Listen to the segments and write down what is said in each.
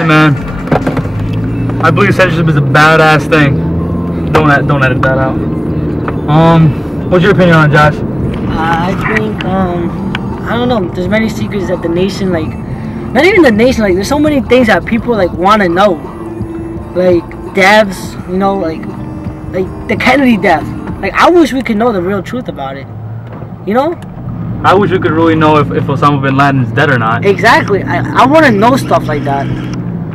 Listen, man, I believe censorship is a badass thing. Don't edit that out. What's your opinion on it, Josh? I think, I don't know. There's many secrets that the nation, like, not even the nation, like, there's so many things that people, like, want to know. Like, deaths, you know, like the Kennedy death. Like, I wish we could know the real truth about it. You know? I wish we could really know if Osama bin Laden is dead or not. Exactly. I want to know stuff like that.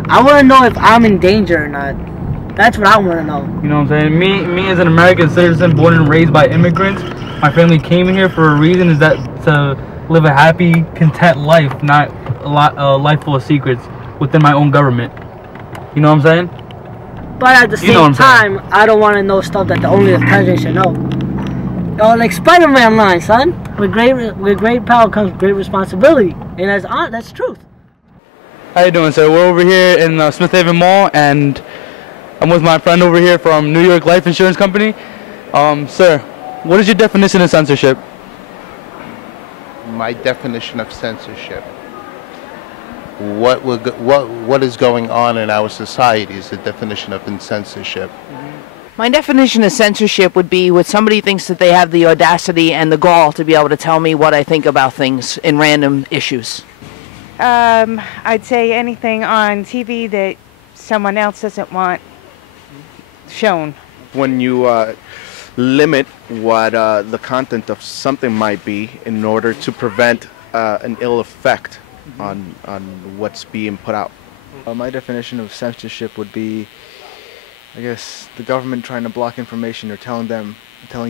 I want to know if I'm in danger or not. That's what I want to know. You know what I'm saying? Me as an American citizen, born and raised by immigrants, my family came here for a reason, is that to live a happy, content life, not a life full of secrets within my own government. You know what I'm saying? But at the same time, I don't want to know stuff that only the president should know. Yo, like Spider-Man line, son. With great power comes great responsibility, and that's truth. How you doing, sir? We're over here in Smith Haven Mall, and I'm with my friend over here from New York Life Insurance Company. Sir, what is your definition of censorship? My definition of censorship. What is going on in our society is the definition of censorship. My definition of censorship would be when somebody thinks that they have the audacity and the gall to be able to tell me what I think about things in random issues. I'd say anything on TV that someone else doesn't want shown. When you limit what the content of something might be in order to prevent an ill effect on what's being put out. My definition of censorship would be, I guess, the government trying to block information or telling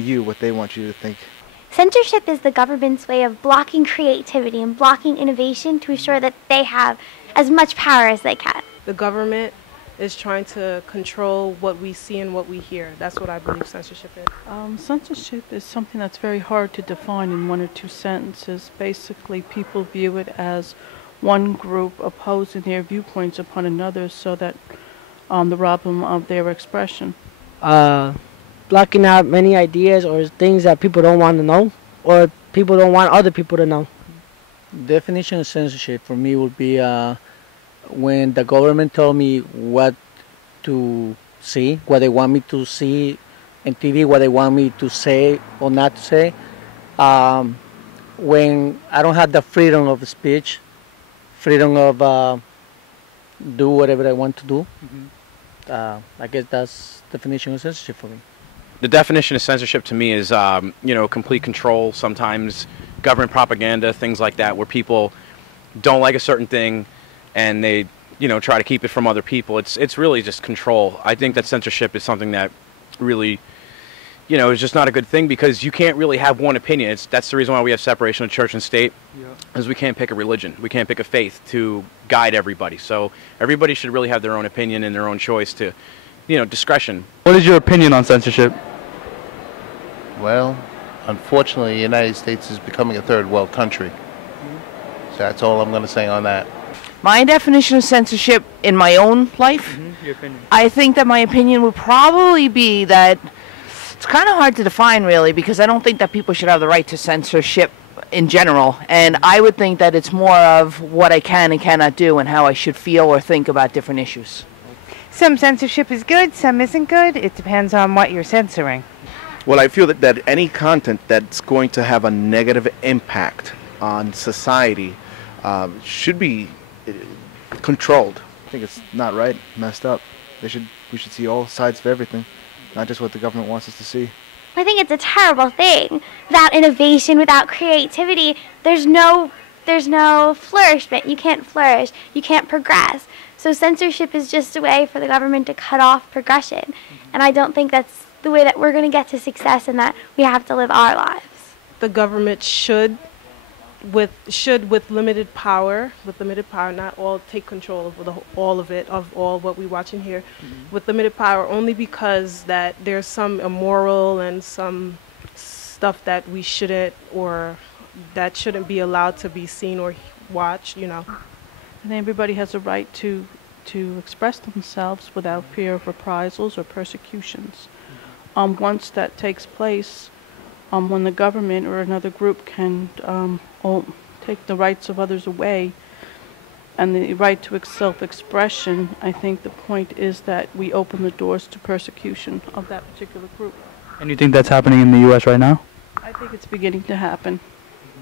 you what they want you to think. Censorship is the government's way of blocking creativity and blocking innovation to ensure that they have as much power as they can. The government is trying to control what we see and what we hear. That's what I believe censorship is. Censorship is something that's very hard to define in one or two sentences. Basically, people view it as one group opposing their viewpoints upon another, so that the problem of their expression. Blocking out many ideas or things that people don't want to know, or people don't want other people to know. Definition of censorship for me would be when the government told me what to see, what they want me to see in TV, what they want me to say or not to say. When I don't have the freedom of speech, freedom of do whatever I want to do. I guess that's the definition of censorship for me. The definition of censorship to me is, complete control, sometimes government propaganda, things like that, where people don't like a certain thing and they, try to keep it from other people. It's really just control. I think that censorship is something that really, is just not a good thing, because you can't really have one opinion. That's the reason why we have separation of church and state, is we can't pick a religion. We can't pick a faith to guide everybody. So everybody should really have their own opinion and their own choice to, discretion. What is your opinion on censorship? Well, unfortunately, the United States is becoming a third world country. So that's all I'm going to say on that. My definition of censorship in my own life, Your opinion. I think that my opinion would probably be that it's kind of hard to define, really, because I don't think that people should have the right to censorship in general, and I would think that it's more of what I can and cannot do and how I should feel or think about different issues. Some censorship is good, some isn't good. It depends on what you're censoring. Well, I feel that any content that's going to have a negative impact on society should be controlled. I think it's not right, messed up. We should see all sides of everything, not just what the government wants us to see. I think it's a terrible thing. Without innovation, without creativity, there's no flourishment. You can't flourish. You can't progress. So censorship is just a way for the government to cut off progression. And I don't think that's the way that we're going to get to success, and that we have to live our lives. The government should, with limited power, not all take control of all of it, of all what we watch and hear, with limited power, only because that there's some immoral and some stuff that we shouldn't, or that shouldn't be allowed to be seen or watched, And everybody has a right to express themselves without fear of reprisals or persecutions. Once that takes place, when the government or another group can take the rights of others away, and the right to self-expression, I think the point is that we open the doors to persecution of that particular group. And you think that's happening in the U.S. right now? I think it's beginning to happen.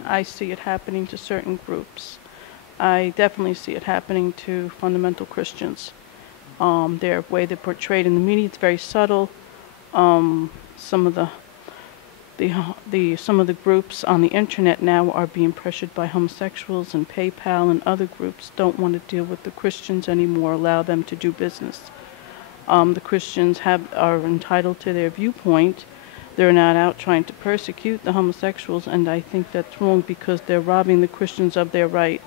I see it happening to certain groups. I definitely see it happening to fundamental Christians. Their way they're portrayed in the media, it's very subtle. Some of the groups on the internet now are being pressured by homosexuals, and PayPal and other groups don't want to deal with the Christians anymore, allow them to do business. The Christians are entitled to their viewpoint. They're not out trying to persecute the homosexuals, and I think that's wrong because they're robbing the Christians of their right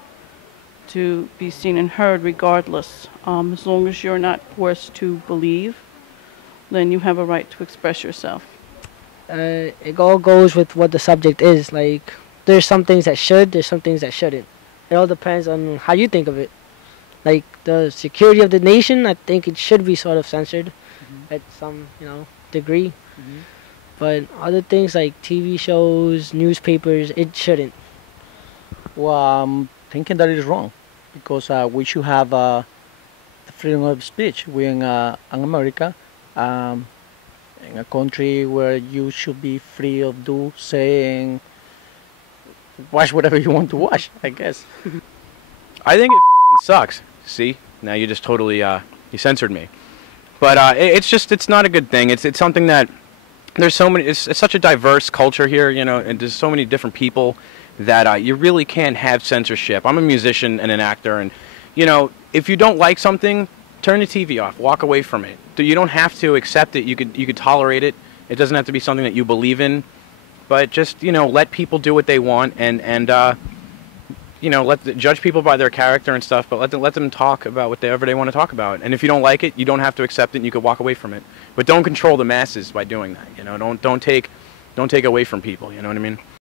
to be seen and heard regardless. As long as you're not forced to believe, then you have a right to express yourself. It all goes with what the subject is. Like, there's some things that should, there's some things that shouldn't. It all depends on how you think of it. Like, the security of the nation, I think it should be sort of censored at some, degree. But other things like TV shows, newspapers, it shouldn't. Well, I'm thinking that is wrong, because we should have the freedom of speech. We're in America, in a country where you should be free of saying, watch whatever you want to watch, I guess. I think it sucks. See, now you just totally you censored me. But it's not a good thing. It's something that there's so many. It's such a diverse culture here, and there's so many different people that you really can't have censorship. I'm a musician and an actor, and if you don't like something, turn the TV off, walk away from it. You don't have to accept it. You could tolerate it. It doesn't have to be something that you believe in, but just let people do what they want, and judge people by their character and stuff, but let them talk about whatever they want to talk about. And if you don't like it, you don't have to accept it, and you could walk away from it. But don't control the masses by doing that. Don't take away from people. You know what I mean?